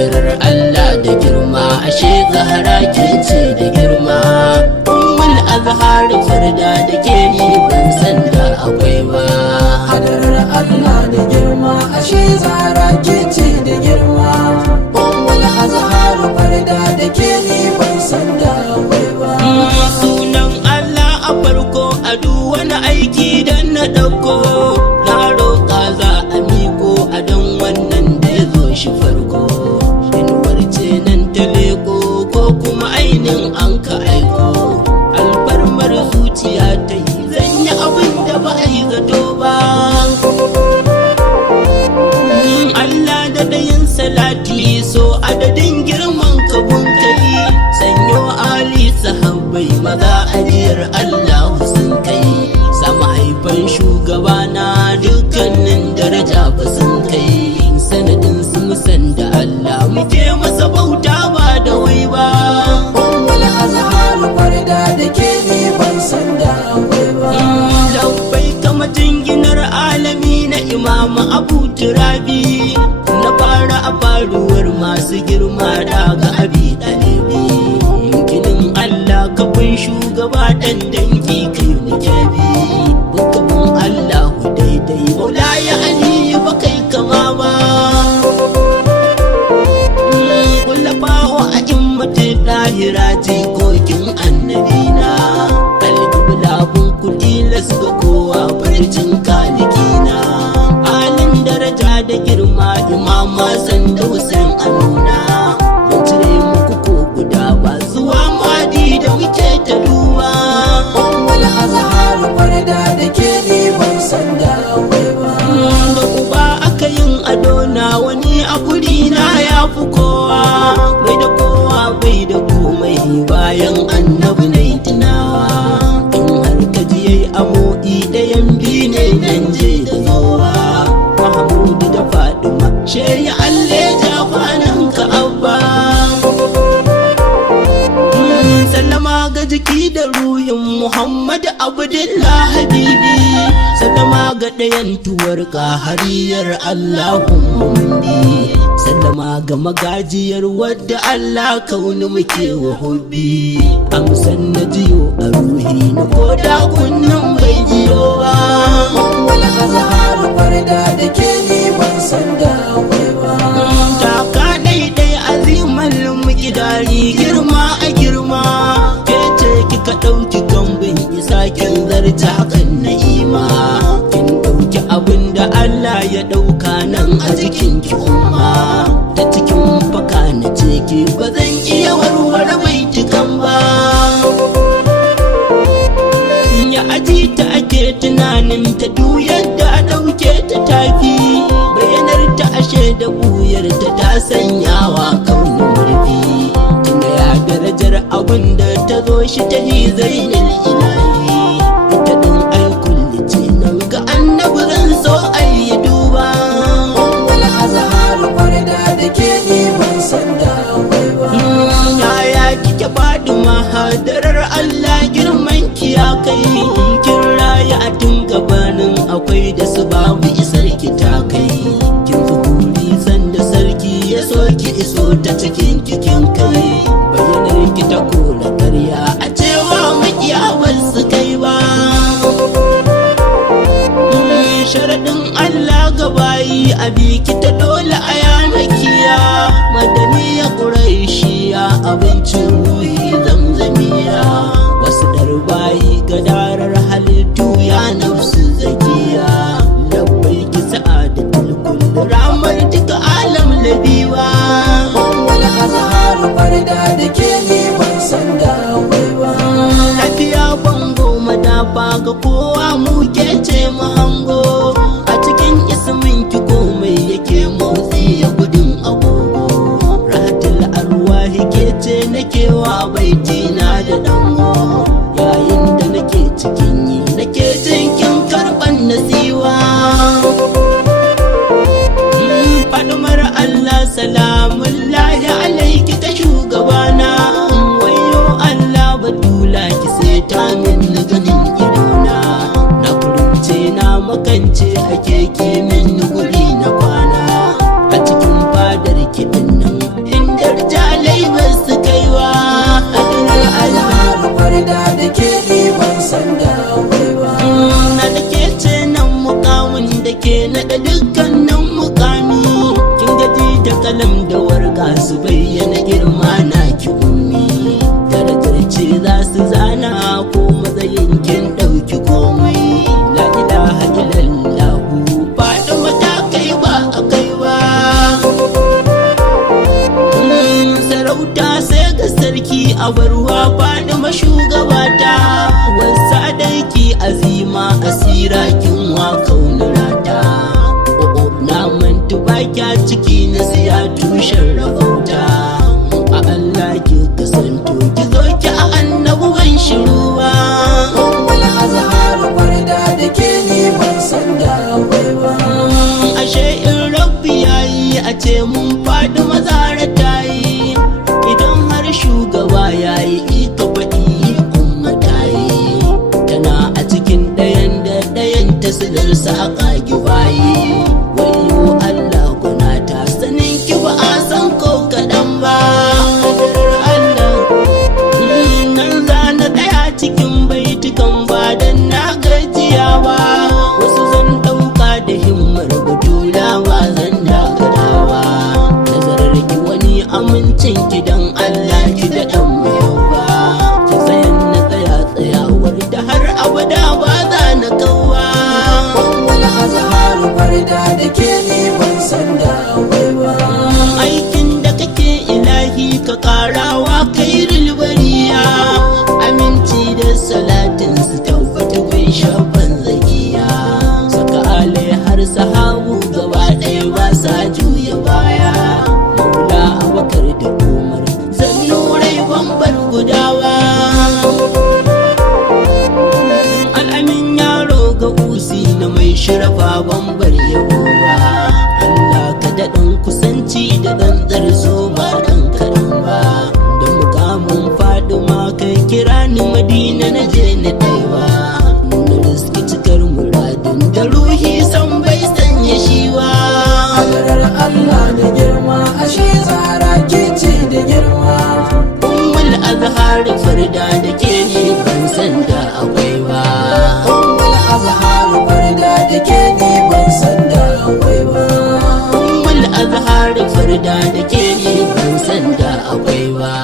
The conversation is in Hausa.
hadarar Allah da girma, ashe Zahra ke ce da girma. Ummul Azhar farda da ke ni ban san da akwai ba. Hadarar Allah da girma, ashe Zahra ke ce da girma. Ummul Azhar farda da ke ni ban san da akwai ba. Sunan Allah a farko a duk wani aiki dan na ɗauko, na roƙa za a miko a don wannan da ya zo shi farko. Inuwar ce nan ta leko ko kuma ainin an ka aiko, alfarmar zuciya ta yi zan yi abin da ba a yi zato ba. Allah da ɗayin salati so adadin girman kabun kai, sanyo ali sahabbai maza ajiyar Allah sun kai, sama haifan shugaba na dukkanin daraja ba sun kai, sanadin sun san da Allah muke masa bauta ba da wai ba. Ummul Azhar farda da ke ni ban san da akwai ba. Labbai kama jinginar alami na Imam Abu Turabi, na fara a faruwar masu girma daga Abi Dalibi. Ginin Allah kafin shugaba dan dangi kai ni jabi, bukabin Allahu daidai Maulaya Ali ba kai kama ba. Kullafawa a immatin ɗahira jikokin annabina, alƙibla kuɗi ga kowa barcin kalikina. Halin daraja da girma imama san da Hussein a nuna, mun cire muku ko guda ba zuwa madi da muke ta duba. Ummul Azhar farda da ke ni ban san da akwai ba. Da uba aka yin ado na wani a guri na ya fi kowa, bai da kowa bai da komai bayan annabi na tunawa. In har ka ji yayi amo'i ɗayan biyu ne dan je da zowa, Mahmudu da Faduma she ya alle ja kwanan ka abba. Sallama ga jiki da ruhin Muhammad Abdullah Habibi, sallama ga ɗayan tuwar hariyar Allahumma mundi, sallama ga magajiyar wadda Allah kauni muke wa hubbi. Amsan na jiyo a ruhi na koda kunnan bai jiyo ba. Ummul Azhar farda da ke ni ban san da akwai ba. Taka ɗaiɗai aziman mukidari girma a girma, ke ce kika ɗauki kambin isa kin zarta hakan na'ima. Kin ɗauki abin da Allah ya ɗauka nan a jikin ki umma, ta cikin baka na ce ki ba zan iya warware baitukan ba. Ya aji ta ake tunanin ta duk yadda a ɗauke ta tafi, bayanar ta ashe da buyar ta sanyawa kaunin murfi. Tunda ya darajar abin da ta zo shi ta yi zainul ilahi, ita ɗin aikulli ce nan ga annabi zan so ayi duba. Ummul Azhar farda da ke ni ban san da akwai ba. Yaya kike faɗi mahadarar Allah girman ki ya kai, kin raya a tun gabanin akwai da su babu isar ki ta kai. Kin zuhuri sanda sarki ya so ki iso ta cikin kikin kai, bayanar ki ta kora karya a cewa makiya su kai ba. Sharaɗin Allah ga bayi a biki ta dole a yanakiya, madaniya ƙuraishiya abincin ruhi zamzamiya. Wasu ɗarbayi ga darar halittu ya nafsu zakiya, labbai ki sa'adatul kullu ramar duka alam labiwa. Ummul Azhar farda da ke ni ban san da akwai ba. Lafiya bango madafa ga kowa mu ke ce mu hango, a cikin ismin ki komai yake motsi ya gudun agogo. Rahatul arwahi ke ce nake wa baitina da dango, yayin da nake cikin yi nake jin kin karɓan nasiwa. Fadumar Allah salamullahi alaiki ta shugabana, wayo Allah batula ki sai ta min ganin idona. Na kurumce na makance ake ki min guri na kwana, a cikin fadar kiɗin nan waka su bayyana girma na ki ummi, darajar ce za su zana ko matsayin kin ɗauki komai. La ilaha illallahu faɗi matakai ba a kai ba. Sarauta sai ga sarki a barwa faɗi mashugabata, wasa daiki azima asira kin wa kaunarata. Na mantu bakya ciki na siya tushen rahota, a Allah ki kasanto ki zo ki a annabu ban shiru ba. Ummul azhar farda da ke ni ban san da akwai ba. Ashe in rabbi yayi a ce mun faɗi mazara tayi, idan har shugaba yayi ika faɗi umma tayi, tana a cikin ɗayan da ɗayan tasilarsa a ƙagi bayi. Wayo Allah kuna ta sanin ki ba a san ko kaɗan ba. Allah nan za na ɗaya cikin baitukan ba dan na gajiya ba, wasu zan ɗauka da himmar batula ba zan dakatawa. Nazarar ki wani amincin ki dan Allah ki da ɗan mayau ba, ki tsayan na tsaya tsayawar da har abada ba za na kauwa. Ummul azhar farda da ke ni ban san da akwai ba. Aikin da kake ilahi ka karawa kai rilbariya, aminci da salatin su tabbata bai shafan zakiya, saka alai har sahabu gaba ɗaya ba sa juya baya. Maula Abubakar da Umar zannurai bambar gudawa, al'amin yaro ga usi na mai shirafa bambar yawowa. Allah ka daɗin kusanci da tsantsar so ba ɗan kaɗan ba, da mukamin Fadima kai kira ni Madina na je na ɗaiwa, na riski cikar muradin da ruhi san bai sanya shi ba. Hadarar Allah da girma ashe Zahra ke ce da girma. Ummul azhar farda da ke ni ban san da akwai ba. Ummul azhar farda da ke ni ban san da akwai ba. Ummul azhar farda da ke ni ban san da akwai ba.